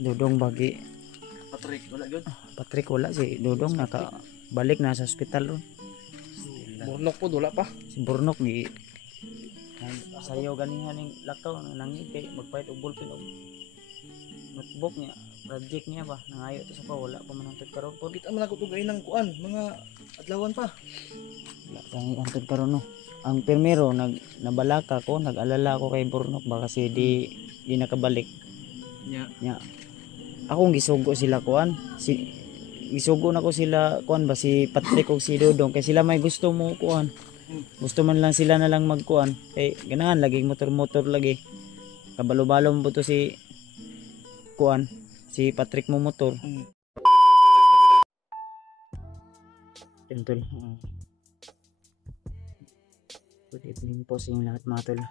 Dodong bagi. Patrick, wala yun. Patrick wala, si Dodong nakabalik na sa ospital ron. Burnok po, wala pa. Si Burnok ni sayaw ganihan ning lakaw nangit kay magpahit og ballpen og notebook niya, project niya ba nangayo to sa pa wala pa man hangtod karon po. Kita man ako tugay ng kuan, mga adlawan pa. Wala pa hangtod karon no. Ang primero nabalaka ko, nag-alala ko kay Burnok ba kasi di nakabalik. Nya akong gisugo sila kuan, gisugo na ko sila kuan ba si Patrick ug si Dodong kay sila may gusto mo kuan. Gusto man lang sila na lang magkuan kay ganahan lagi motor-motor lagi. Kabalo-balo mo to si kuan, si Patrick mo motor. Tol. Good evening po sa inyo lahat mga tol.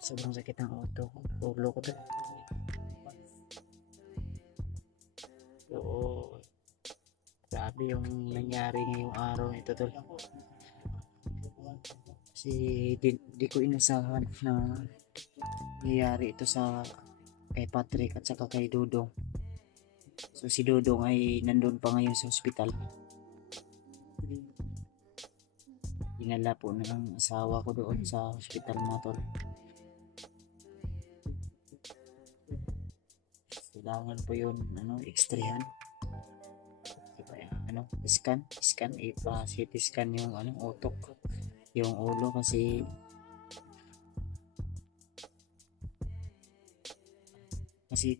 Sobrang sakit ng auto. Ulo ko to. So, grabe yung nangyari ngayong araw nito tol. Kasi di ko inasahan na nangyari ito sa kay Patrick at saka kay Dodong. So si Dodong ay nandun pa ngayon sa ospital. Dinala po ng asawa ko doon sa ospital mga tol. Kailangan po yun x-rayhan. Scan ipa-CT scan yung utok, yung ulo kasi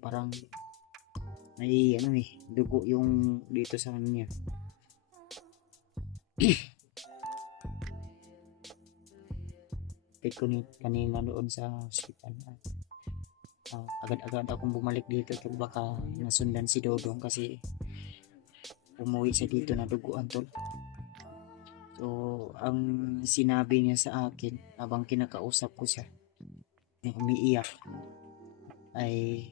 parang may dugo yung dito sa niya. Take ko kanina doon sa hospital. Agad-agad akong bumalik dito tol, baka nasundan si Dodong kasi umuwi siya dito na duguan tol. So ang sinabi niya sa akin habang kinakausap ko siya na umiiyak ay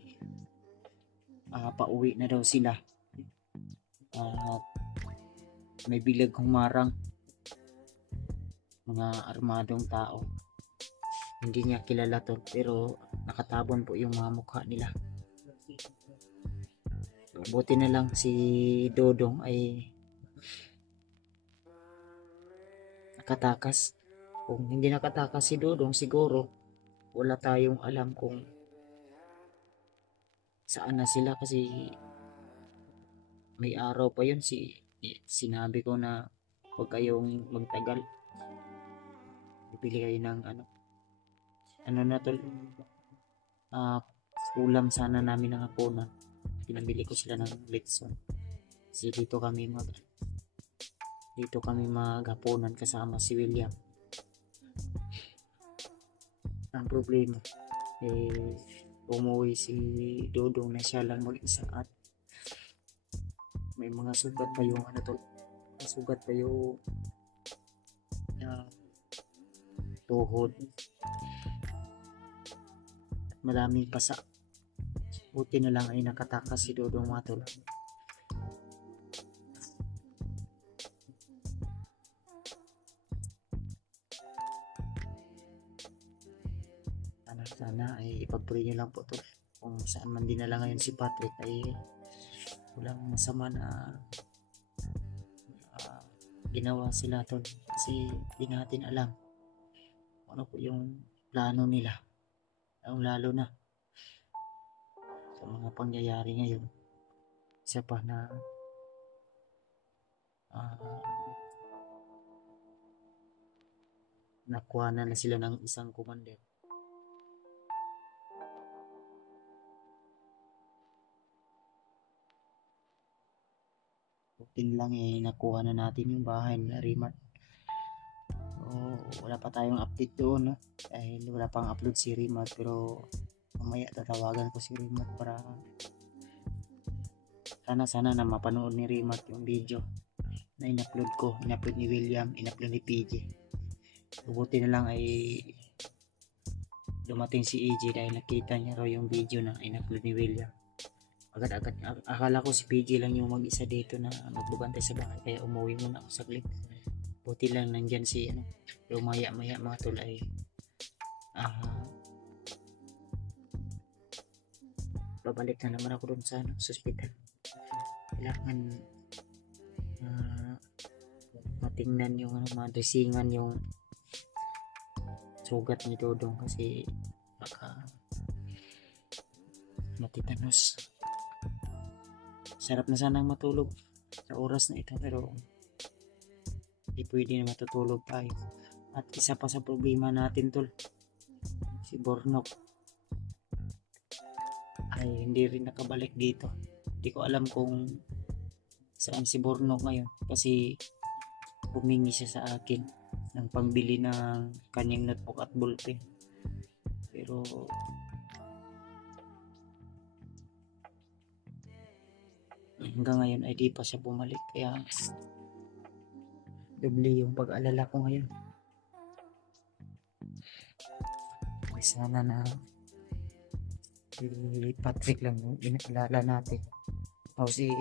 pauwi na daw sila at may bilag humarang mga armadong tao. Hindi niya kilala tol pero nakatabon po yung mga mukha nila. Buti na lang si Dodong ay nakatakas. Kung hindi nakatakas si Dodong siguro wala tayong alam kung saan na sila kasi may araw pa yun sinabi ko na huwag kayong magtagal, bibili kayo ng na tol, ulam sana namin ng hapunan. Pinabili ko sila ng litson kasi dito kami maghapunan kasama si William. Ang problema umuwi si Dodong na siya lang mag-isa at may mga sugat pa yung tuhod at maraming pasa. Buti na lang ay nakatakas si Dodong mga tol. Sana ay ipag-pray nyo lang po tol. Kung saan man dinala ngayon si Patrick ay walang masama na ginawa sila tol. Kasi di natin alam ano po yung plano nila. Lalo na sa mga pangyayari ngayon. Isa pa na nakuha na sila ng isang commander. Butin lang nakuha na natin yung bahay na Rimat. Wala pa tayong update doon dahil wala pang upload si Rimat, pero mamaya tatawagan ko si Rimat para sana na mapanood ni Rimat yung video na in-upload ni William, in-upload ni PJ. Buti na lang ay dumating si EJ dahil nakita niya raw yung video na in-upload ni William. Agad-agad akala ko si PJ lang yung mag-isa dito na magbabantay sa bahay kaya umuwi muna ako saglit. Buti lang nandyan si pero maya mga tol ay pabalik na naman ako dun sa sa hospital. Kailangan matingnan yung madresingan yung sugat ni Dodong kasi baka matitanos. Sarap na sanang matulog sa oras na ito pero hindi pwede na matutulog tayo. At isa pa sa problema natin tol, si Bornok ay hindi rin nakabalik dito. Hindi ko alam kung saan si Bornok ngayon kasi humingi siya sa akin ng pangbili ng kanyang notebook at ballpen. Pero hanggang ngayon ay di pa siya bumalik kaya doble yung pag-alala ko ngayon. Ay sana na si Patrick lang yung inaalala natin o si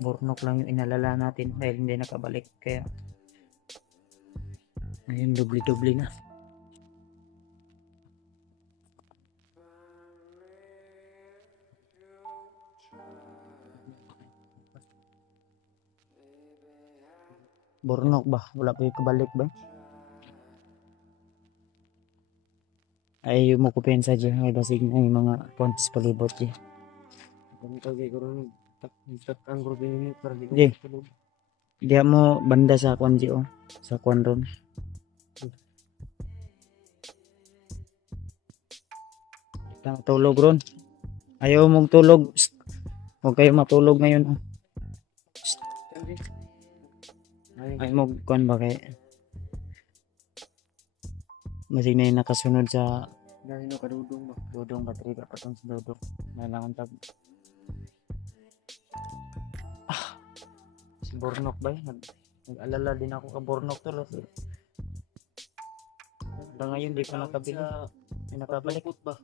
Bornok lang yung inalala natin dahil hindi nakabalik kaya ngayon doble na. Bornok ba? Wala pa yung kabalik ba? Ay yung makupensa dyan ay basig na yung mga pontis palibot dyan. Di mo banda sa kwan dyan sa kwan ron. Tulog ron. Ayaw mong tulog. Huwag kayo matulog ngayon. Ay mo kwan ba kay masig na yung nakasunod sa Dodong baterya pa itong sa Dodong nalangon tab si Bornok ba nag-alala din ako ka Bornok to hanggang ngayon di pa nakabili may nakabalik ba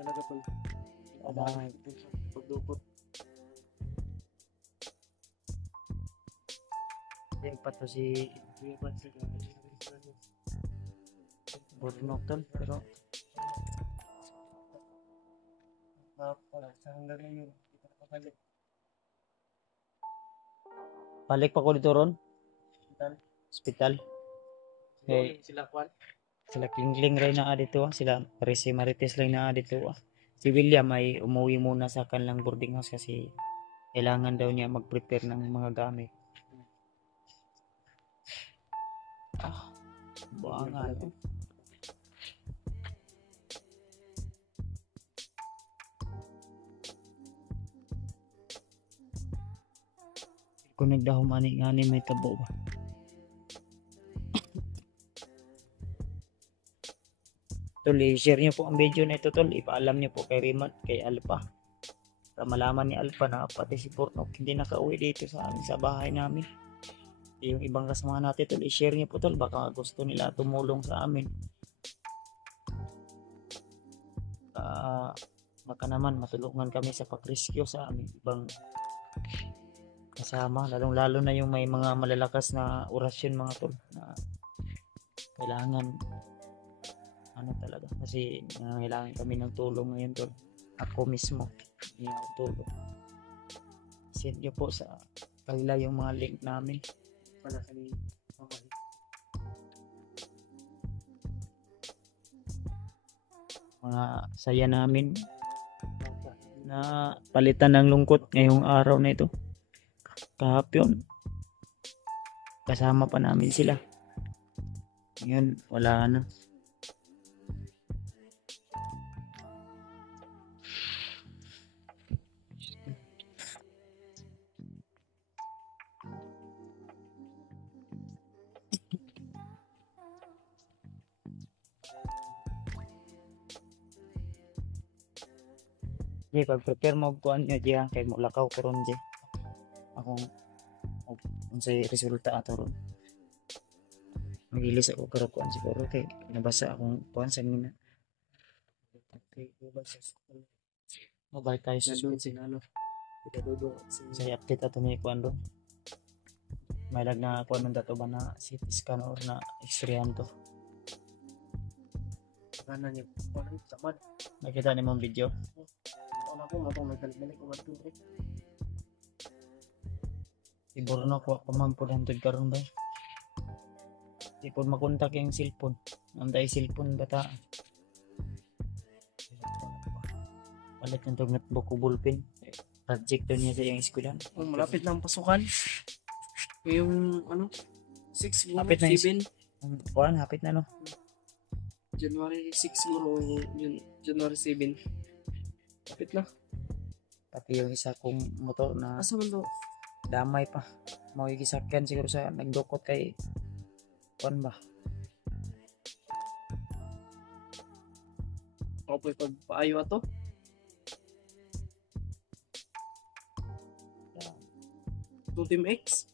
talaga pagdukot yung pato si Bornok tol pero balik pa ko dito ron hospital sila Klingling rin na dito sila Parisi Marites lang na dito si William ay umuwi muna sa kanilang boarding house kasi kailangan daw niya mag-prepare ng mga gamit. Buangan. Kung nagdahom ani may tabo ba? Tol, i-share niyo po ang video na ito tol. Ipaalam niyo po kay Raymond, kay Alpha. Para malaman ni Alpha na pati si Bornok hindi nakauwi dito sa amin sa bahay namin. Yung ibang kasama natin tol, i-share niyo po tol. Baka gusto nila tumulong sa amin. Baka naman matulungan kami sa pag-rescue sa amin ibang kasama. Lalong-lalo na yung may mga malalakas na orasyon mga tol na kailangan talaga kasi kailangan kami ng tulong ngayon tol. Ako mismo hindi ako tulong. Send nyo po sa kanila yung mga link namin para sa mga saya namin na palitan ng lungkot ngayong araw na ito. Kahapon kasama pa namin sila, ngayon wala na. Di pag-prepare mo kuan nyo diya kay mo lakaw karon di. Akong unsay resulta ato ron. Magilis ako karon kuan siguro kay nabasa akong kuan sa nina. Mobile tayo sa sunod sinalo. Sa update ato ni kuan ron. May lag na kuan man dato ba na CT scan or na X-ray to. kanan niya. Walang samad. Nakita ni mong video. Wala ko matong nagdalik ko ba ito. Si Burnok wa pa man pud hantod karon ba. Di pud makontak yung cellphone. Namday cellphone bata. Palit ng notebook o ballpen. Project doon niya sa iyang eskwelahan. Malapit na ang pasukan. Yung ano? 6 Hapit na 7 Kuan, hapit na no. January 6 siguro yun, January 7. Hapit na. Pati yung isa kong motor na Asa man to? damay pa. Mau gisakyan siguro sa nagdukot kay kuan ba. Ako po'y pagpaayo ato. Itong Team X.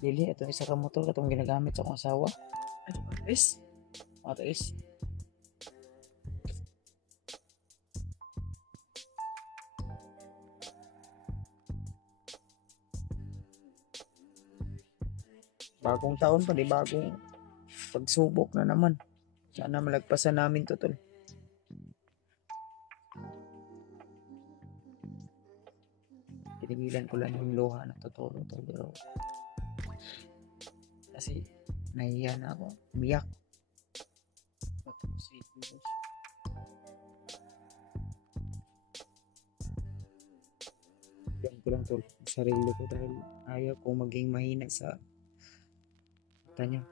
Dili ito isa ka motor katong ginagamit sa akong asawa. Ay, S. Ato is bagong taon pa, di bagong pagsubok na naman. Sana malagpasan namin to tol. Tinigilan ko lang yung luha na totoo tol, pero kasi nahiya na ako. Umiyak. Yan ko lang tol, sarili ko dahil ayaw kong maging mahina sa tanya.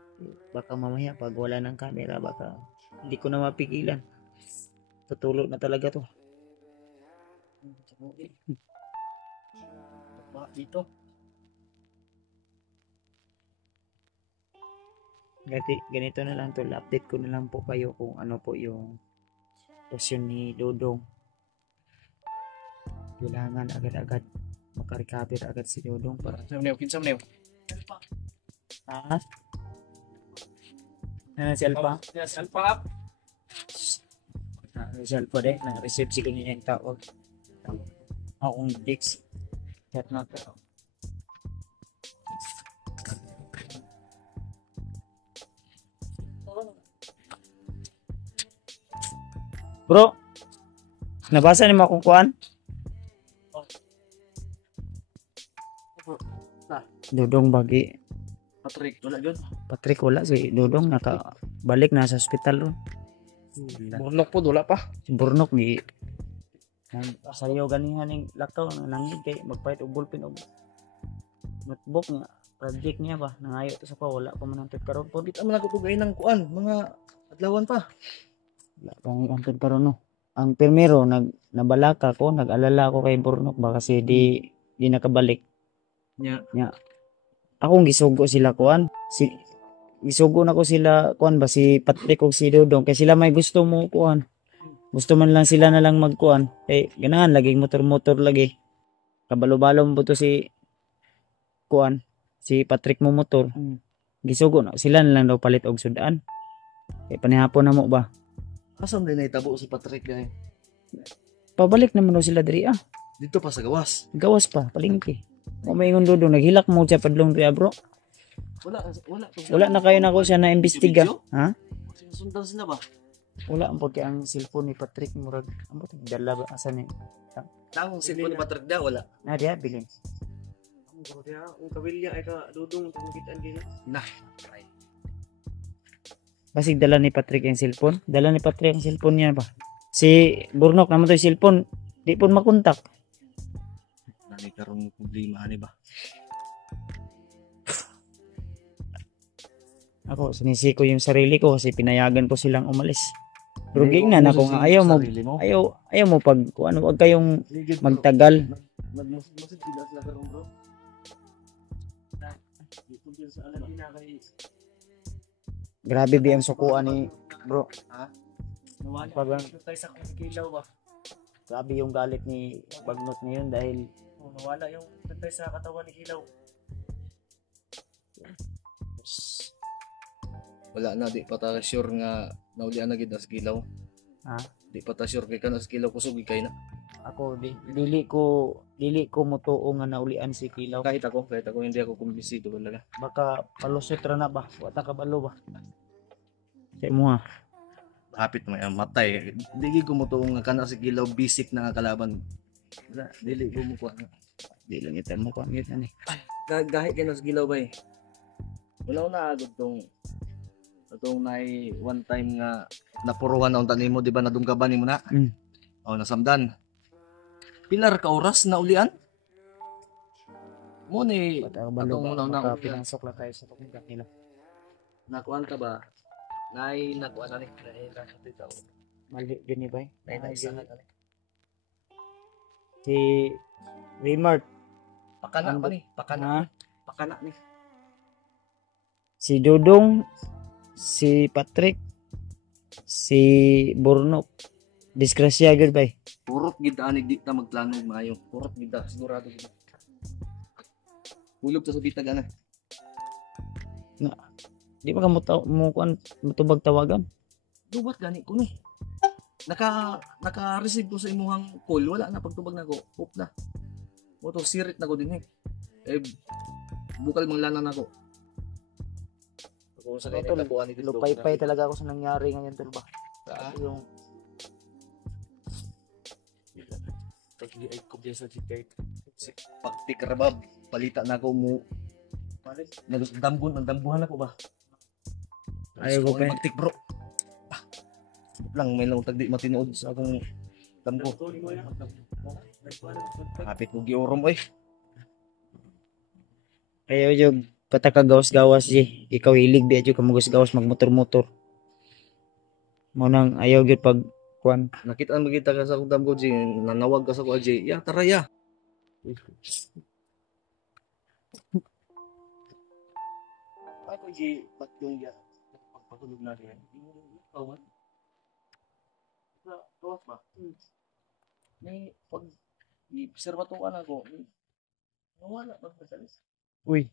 Baka mamaya pag wala ng camera, baka hindi ko na mapigilan. Tutulog na talaga to. Dito. Ganito na lang tol, update ko na lang po kayo kung ano po yung posisyon ni Dodong. Kailangan agad-agad makarecover agad si Dodong para Kinsam na yun. ha? Si Alpha? Yes, Alpha. Si Alpha din, na-receive siguro niya yung tawag. Akong Dix. Chat na to. Bro, nabasa ni mo akong kuan? Dodong bagi. Patrick wala si Dodong nakabalik na sa ospital ron. Burnok po, wala pa. Si Burnok ni sayo ganihan ning lakaw nangid kay magpahit og ballpen og notebook nga project niya ba nangayo to sa pa wala pa man antod karon po Kita man ako tugay ng kuan, mga adlawan pa. wala pang antod karon no. Ang primero nabalaka ko, nag-alala ko kay Burnok ba kasi di nakabalik. Nya. Akong gisugo sila kuan. Gisugo na ko sila kuan ba si Patrick ug si Dodong kay sila may gusto mo kuan. Gusto man lang sila na lang magkuan. Eh ganahan laging motor-motor lagi. Kabalo-balo mo to si kuan, si Patrick mo motor. Gisugo na sila na lang daw palit og sudan. Kay panihapon na mo ba. Asam din naitabo si Patrick guy. Pabalik naman daw sila diri ah. Dito pa sa gawas. Gawas pa, palingki. O maingon Dodong naghilak mo siya padlong diri bro. Wala na kayo na ko siya na imbestiga. Ha? Sinusundan sila ba? Wala ang pagka ang cellphone ni Patrick murag ambot dala ba asa ni. Tawang cellphone ni Patrick daw wala. Na diya bilin. Ang guro diya, ang kabilya ay ka Dodong tumugitan din. Nah. Basig dala ni Patrick ang cellphone. Dala ni Patrick ang cellphone niya ba? Si Burnok naman to yung cellphone. Di po makontak. Nani karong problema ani ba? Ako sinisi ko yung sarili ko kasi pinayagan ko silang umalis. Pero gingnan ako nga ayaw mo pag ano wag kayong magtagal. Magmusid sila karong bro. Dito din sa alam na kay Grabe di ang sukuan ni bro. ha. Nawala tayo sa kilaw ba? Grabe yung galit ni Bagnot ngayon dahil Nawala yung tayo sa katawan ni Kilaw. Wala na, di pa ta sure nga naulian na gid as Kilaw. ha? Di pa ta sure kay kanas Kilaw kusog kay na. Ako dili ko motuo nga naulian si Kilaw. Kahit ako hindi ako kumbinsido talaga. Baka palusot ra na ba? Wata ka balo ba? Sa mo ha. hapit may matay. Dili ko mo tuong nga kana si Gilaw basic na nga kalaban. Wala, dili ko mo kuha. Di lang ito mo kung ano eh. Gahit kayo sa Gilaw ba eh. Wala na agad itong nai one time nga napuruhan na unta nimo di ba nadunggaban nimo na. Mm. O nasamdan. Pilar ka oras na ulian? Mo ni Bata balo atong ba una pinasok lang tayo sa pagkakas nila. nakuan ka ba? Nakuan na ni nakatitaw. Mali gani ba? Naisahan na ni. Si Raymart, Pakana pa ni, ha? pakana ni. Si Dudong, si Patrick, si Burnok. Disgrasya gud ba? Purot gid ani di ta magplanog maayo. Purot gid ta sigurado gid. Hulog ta sa bitag ana. Di ba ka mo kuan mutubag tawagan? Dubat gani ko ni. Naka-receive ko sa imuhang call, wala na pagtubag nako. Oop na. Moto sirit nako din eh. Eh bukal manglana nako. Kung sa kanya Tol, tabuan ni Lupay-pay talaga ako sa nangyari ngayon tol ba? Ah. Yung Pag-i ay kubya sa jikay. Pagtik rabab, palita na ako mo. Nagdamgon, nagdambuhan ako ba? Ayaw ko pa. Pagtik bro. Ah, lang may lang tagdi matinood sa akong damgo. Kapit ko giurom oy. ayaw yung patakagawas-gawas di. Ikaw hilig di ka magawas-gawas magmotor-motor. Mo nang ayaw gyud pag kuan. Nakita mo kita ka sa akong damgo G, nanawag ka sa ko G. Ya tara ya. Ako G, ba't yung ya? Pagpatulog na rin. Kawan? Kawas ba? May pag i-observatuan ako, nawala pagpasalis. Uy.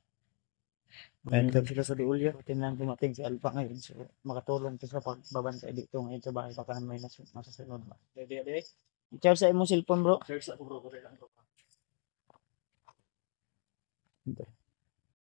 Ayun sila sa Diulya. Tinang dumating si Alpha ngayon. So, makatulong ko sa pagbabantay dito ngayon sa bahay. Baka may masasunod ba. Dede, I-charge sa imong cellphone bro. search ako bro,